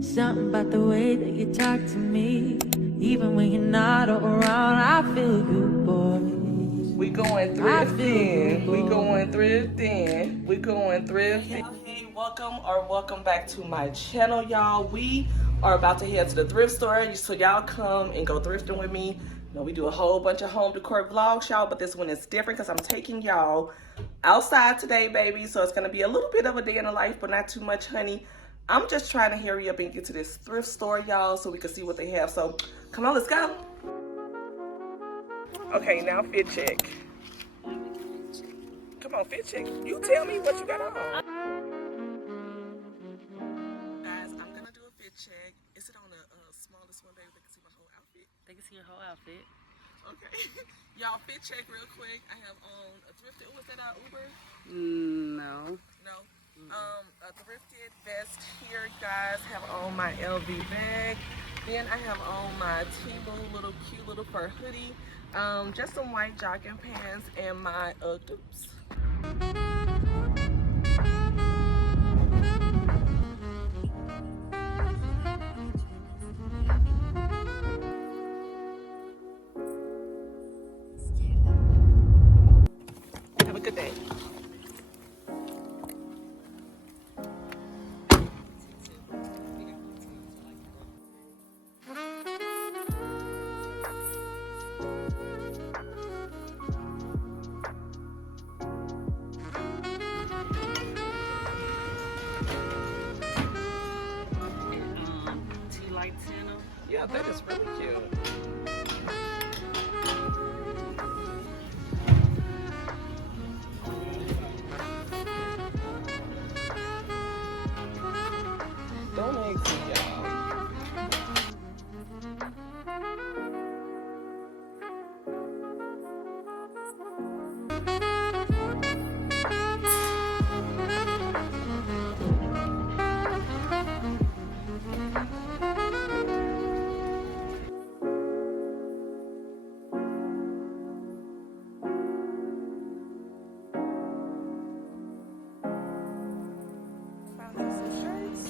Something about the way that you talk to me, even when you're not around, I feel you, boy. We going thrifting. We going thrifting. We going thrifting. Hey, welcome back to my channel, y'all. We are about to head to the thrift store, so y'all come and go thrifting with me. You know, we do a whole bunch of home decor vlogs, y'all, but this one is different because I'm taking y'all outside today, baby. So it's gonna be a little bit of a day in the life, but not too much, honey. I'm just trying to hurry up and get to this thrift store, y'all, so we can see what they have. So come on, let's go. Okay, now fit check. Come on, fit check. You tell me what you got on. Guys, I'm gonna do a fit check. Is it on the smallest one, baby? They can see my whole outfit. They can see your whole outfit. Okay. Y'all, fit check real quick. I have on a thrifted. Was that our Uber? No. No. A thrifted vest here, guys. Have on my LV bag. Then I have on my Temu cute little fur hoodie. Just some white jogging pants and my dupes. Have a good day. T-like tenor. Yeah, that is really cute. Don't exit, y'all. Found some shirts.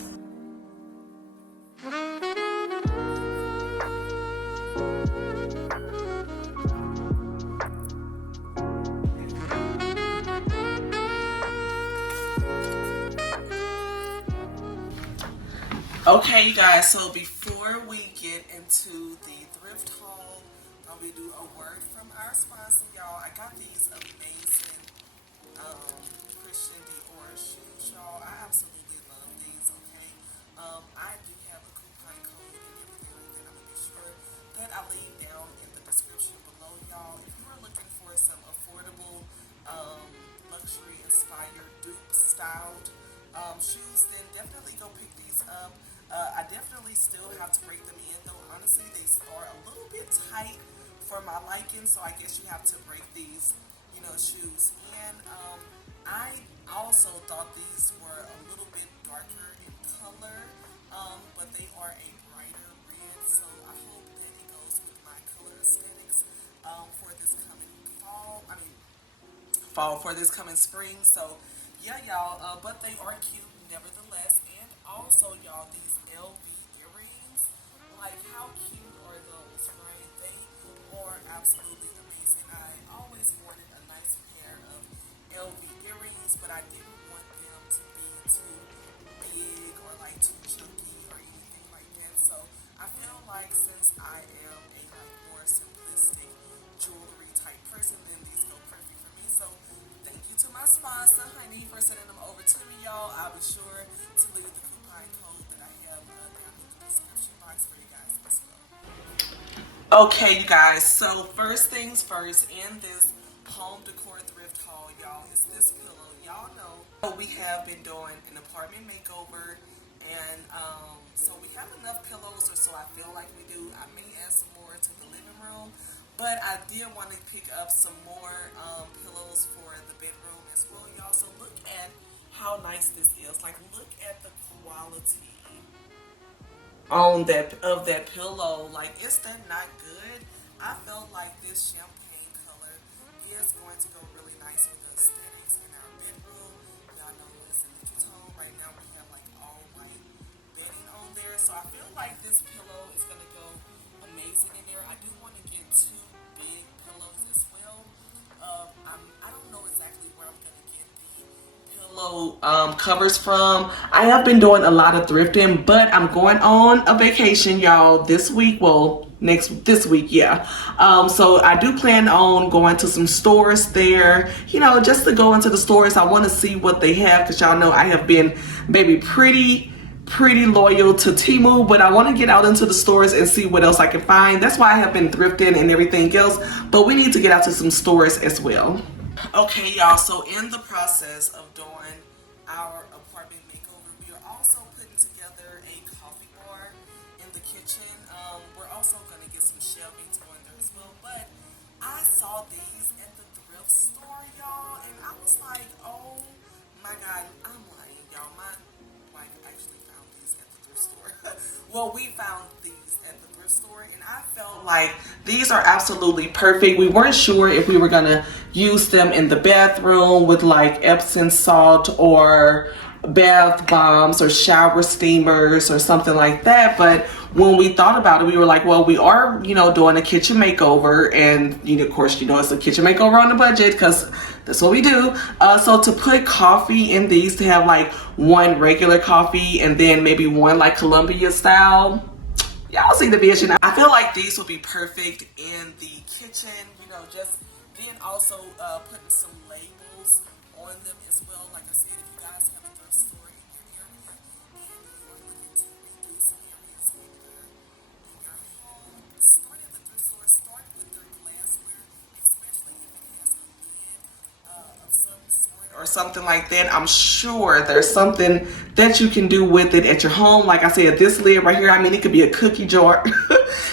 Okay, you guys, so before we get into the thrift haul, we do a word from our sponsor, y'all. I got these amazing Christian Decor shoes, y'all. I absolutely love these, okay? I do have a coupon code and everything like that. I'm going to be sure that I leave down in the description below, y'all. If you are looking for some affordable, luxury-inspired, Duke-styled shoes, then definitely go pick these up. I definitely still have to break them in, though. Honestly, they are a little bit tight for my liking, so I guess you have to break these, shoes in. I also thought these were a little bit darker in color, but they are a brighter red, so I hope that it goes with my color aesthetics for this coming fall for this coming spring. So yeah, y'all, but they are cute nevertheless. And also, y'all, these LV earrings, like how cute are those, right? They are absolutely amazing. I always wanted a nice pair of LV earrings, but I didn't want them to be too big or like too chunky or anything like that. So I feel like since I am a like more simplistic jewelry type person, then these go perfect for me. So thank you to my sponsor, honey, for sending them over to me, y'all. I'll be sure to leave the coupon code that I have down in the description box for you guys as well. Okay, you guys, so first things first, in this home decor thrift haul, y'all, is this pillow. Y'all know we have been doing an apartment makeover, and so we have enough pillows, or so I feel like we do. I may add some more to the living room, but I did want to pick up some more pillows for the bedroom as well, y'all. So look at how nice this is. Like, look at the quality on that pillow. Like, is that not good? I felt like this champagne color is going to go really nice with the aesthetics in our bedroom. Y'all know it's a neutral tone. Right now we have like all white bedding on there, so like this pillow is going to go amazing in there. I do want to get two big pillows as well. I don't know exactly where I'm going to get the pillow covers from. I have been doing a lot of thrifting, but I'm going on a vacation, y'all, this week. Well, this week, yeah. So I do plan on going to some stores there, you know, just to go into the stores. I want to see what they have, because y'all know I have been, baby, pretty loyal to Temu, but I want to get out into the stores and see what else I can find. That's why I have been thrifting and everything else, but we need to get out to some stores as well. Okay, y'all, so in the process of doing our apartment makeover, we are also putting together a coffee bar in the kitchen. We're also going to get some shelving going there as well, but I saw these at the thrift store, y'all, and I was like, oh my god, I'm lying, y'all. My wife actually found these at the thrift store. Well, we found these at the thrift store, and I felt like these are absolutely perfect. We weren't sure if we were gonna use them in the bathroom with like Epsom salt or bath bombs or shower steamers or something like that, but when we thought about it, we were like, well, we are, you know, doing a kitchen makeover, and you know, of course, you know, it's a kitchen makeover on the budget because that's what we do. So to put coffee in these, to have like one regular coffee and then maybe one like Columbia style, y'all see the vision. I feel like these would be perfect in the kitchen, you know, just then also putting some labels on them as well. Like I said, if you guys have a thrift store in your area and you are looking to redo some areas in your home, start at the thrift store. Start with their glassware, especially if it has a lid of some sort or something like that. I'm sure there's something that you can do with it at your home. Like I said, this lid right here, I mean, it could be a cookie jar.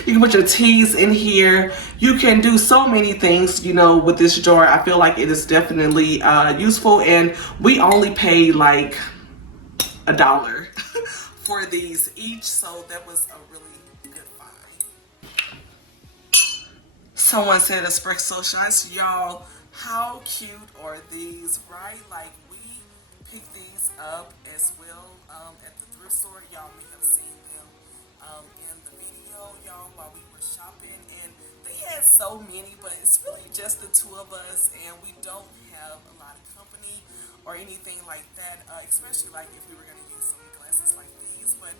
You can put your teas in here. You can do so many things, you know, with this jar. I feel like it is definitely useful, and we only pay like $1 for these each, so that was a really good find. Someone said espresso shots. Y'all, how cute are these, right? Like, we picked these up as well at the thrift store. Y'all may have seen them in the video, y'all, while we were shopping, and they had so many, but it's really just the two of us, and we don't have a lot of company or anything like that, especially like if we were going to use some glasses like these. But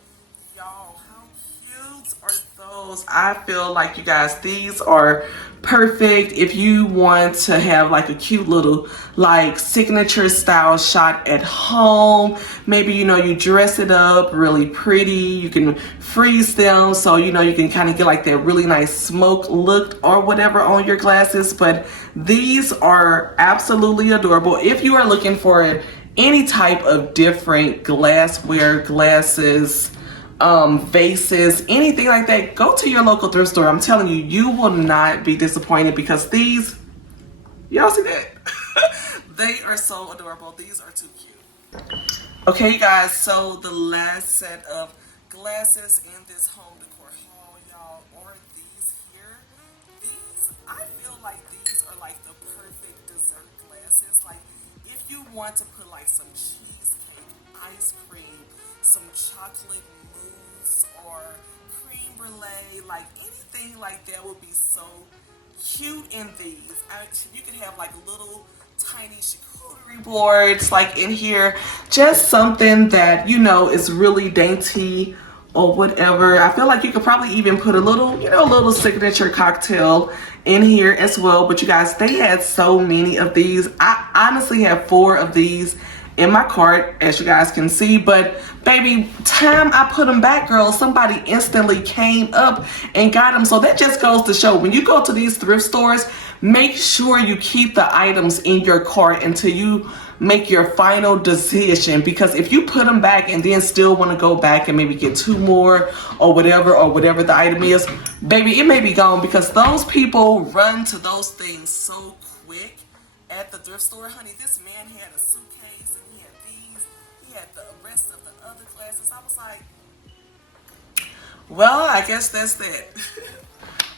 y'all, how cute are those? I feel like, you guys, these are perfect if you want to have like a cute little like signature style shot at home. Maybe, you know, you dress it up really pretty. You can freeze them so, you know, you can kind of get like that really nice smoke look or whatever on your glasses. But these are absolutely adorable. If you are looking for any type of different glassware, glasses, vases, anything like that, go to your local thrift store. I'm telling you, you will not be disappointed, because these, y'all see that? They are so adorable. These are too cute. Okay, you guys, so the last set of glasses in this home decor haul, y'all, are these here. These, I feel like these are like the perfect dessert glasses. Like, if you want to put like some cheesecake, ice cream, some chocolate mousse, or cream brulee, like anything like that would be so cute in these. You could have like little tiny charcuterie boards like in here, just something that, you know, is really dainty or whatever. I feel like you could probably even put a little, you know, a little signature cocktail in here as well. But you guys, they had so many of these. I honestly have 4 of these in my cart, as you guys can see, but baby, time I put them back, girl, somebody instantly came up and got them. So that just goes to show, when you go to these thrift stores, make sure you keep the items in your cart until you make your final decision, because if you put them back and then still want to go back and maybe get 2 more or whatever the item is, baby, it may be gone, because those people run to those things so quick at the thrift store. Honey, this man had a suitcase and he had these, he had the rest of the other glasses. I was like, well, I guess that's that.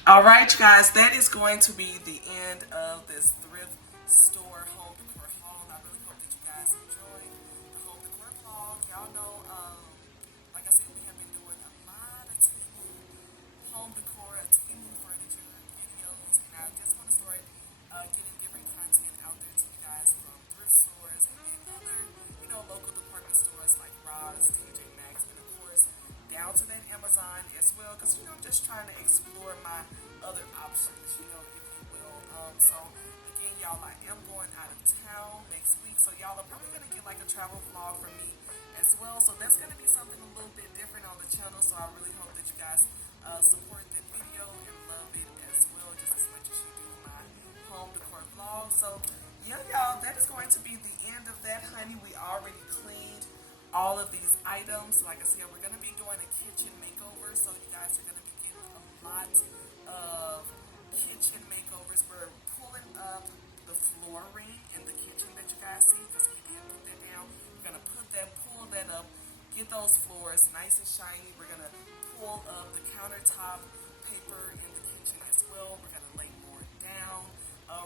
All right, you guys, that is going to be the end of this thrift store home decor haul. I really hope that you guys enjoyed the home decor haul. Y'all know, like I said, we have been doing a lot of Amazon as well, because I'm just trying to explore my other options, if you will. So again, y'all, I am going out of town next week, so y'all are probably gonna get like a travel vlog from me as well. So that's gonna be something a little bit different on the channel. So I really hope that you guys support that video and love it as well, just as much as you do my home decor vlog. So yeah, y'all, that is going to be the end of that, honey. We already cleaned all of these items. Like I said, we're going to be doing a kitchen makeover, so you guys are going to be getting a lot of kitchen makeovers. We're pulling up the flooring in the kitchen that you guys see, because we did put that down. We're going to pull that up, get those floors nice and shiny. We're going to pull up the countertop paper in the kitchen as well. We're going to lay more down.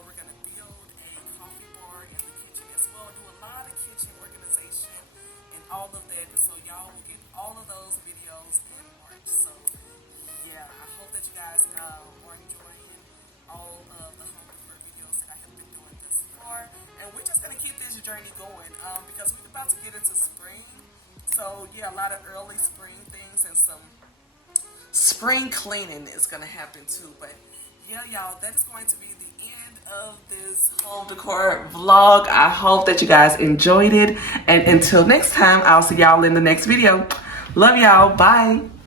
We're going to build a coffee bar in the kitchen as well. Do a lot of kitchen organization and all of that. So y'all will get all of those videos in March. So yeah, I hope that you guys are enjoying all of the home decor videos that I have been doing thus far. And we're just going to keep this journey going because we're about to get into spring. So yeah, a lot of early spring things and some spring cleaning is going to happen too. But yeah, y'all, that is going to be the end of this home decor vlog. I hope that you guys enjoyed it. And until next time, I'll see y'all in the next video. Love y'all. Bye.